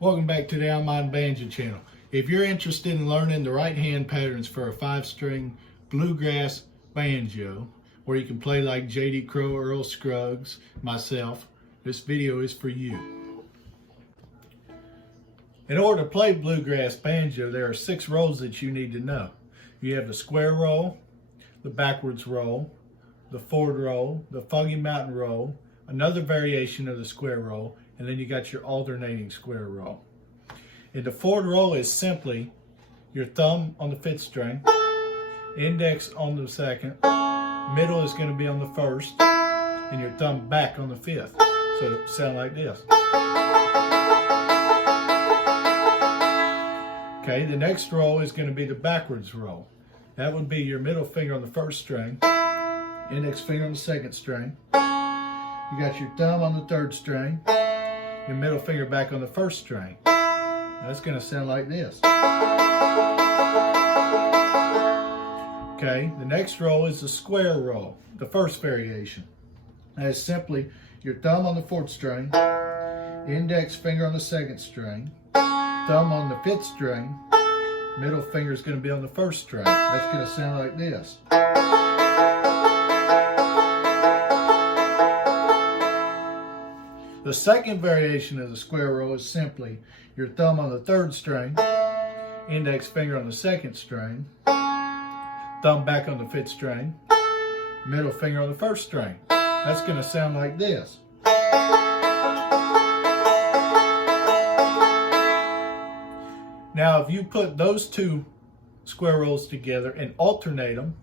Welcome back to the Almine Banjo channel. If you're interested in learning the right hand patterns for a 5-string bluegrass banjo, where you can play like J.D. Crowe, Earl Scruggs, myself, this video is for you. In order to play bluegrass banjo, there are 6 rolls that you need to know. You have the square roll, the backwards roll, the forward roll, the foggy mountain roll, another variation of the square roll, and then you got your alternating square roll. And the forward roll is simply your thumb on the 5th string, index on the 2nd, middle is going to be on the 1st, and your thumb back on the 5th. So it'll sound like this. Okay, the next roll is going to be the backwards roll. That would be your middle finger on the 1st string, index finger on the 2nd string. You got your thumb on the 3rd string, your middle finger back on the 1st string. That's going to sound like this. Okay, the next roll is the square roll, the first variation. That is simply your thumb on the 4th string, index finger on the 2nd string, thumb on the 5th string, middle finger is going to be on the 1st string. That's going to sound like this. The second variation of the square roll is simply your thumb on the 3rd string, index finger on the 2nd string, thumb back on the 5th string, middle finger on the 1st string. That's going to sound like this. Now, if you put those 2 square rolls together and alternate them,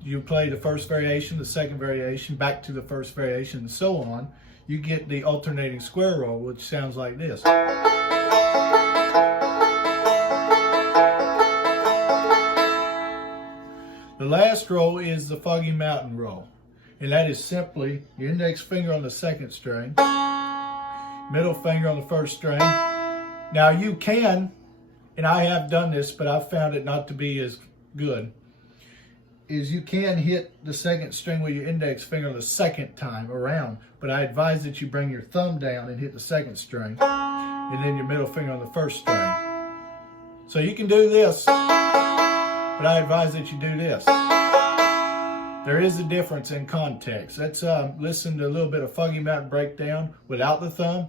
you play the first variation, the second variation, back to the first variation, and so on, you get the alternating square roll, which sounds like this. The last roll is the foggy mountain roll, and that is simply your index finger on the 2nd string, middle finger on the 1st string. Now you can, and I have done this, but I've found it not to be as good, is you can hit the 2nd string with your index finger the 2nd time around, but I advise that you bring your thumb down and hit the 2nd string, and then your middle finger on the 1st string. So you can do this, but I advise that you do this. There is a difference in context. Let's listen to a little bit of Foggy Mountain Breakdown without the thumb.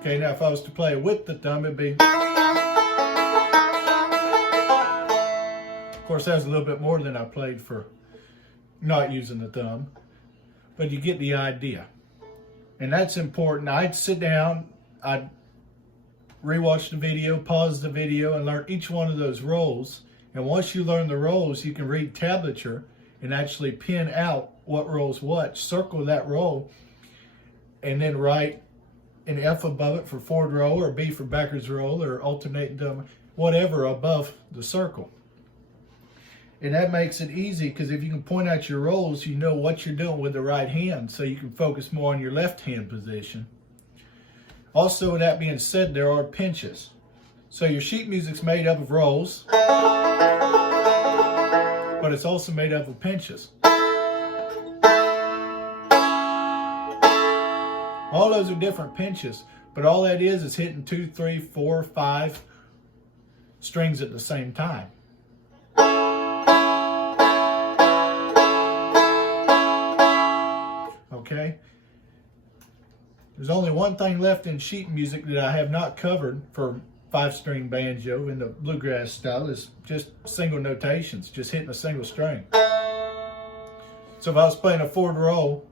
Okay, now if I was to play it with the thumb, it'd be... Of course, that's a little bit more than I played for not using the thumb, but you get the idea. And that's important. I'd sit down, I'd rewatch the video, pause the video, and learn each one of those rolls. And once you learn the rolls, you can read tablature and actually pin out what rolls what, circle that roll, and then write an F above it for forward roll, or B for backwards roll, or alternating thumb, whatever above the circle. And that makes it easy, because if you can point out your rolls, you know what you're doing with the right hand, so you can focus more on your left hand position. Also, with that being said, there are pinches. So your sheet music's made up of rolls, but it's also made up of pinches. All those are different pinches, but all that is hitting 2, 3, 4, 5 strings at the same time. Okay? There's only one thing left in sheet music that I have not covered for 5-string banjo in the bluegrass style, is just single notations, just hitting a single string. So if I was playing a forward roll,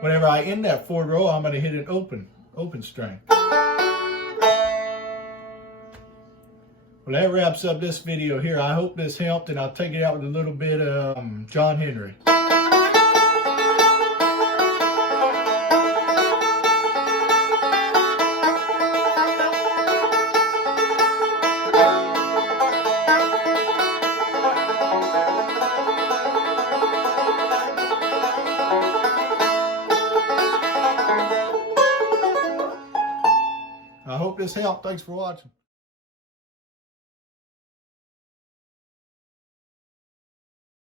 whenever I end that forward roll, I'm going to hit an open string. Well, that wraps up this video here. I hope this helped, and I'll take it out with a little bit of John Henry. I hope this helped. Thanks for watching.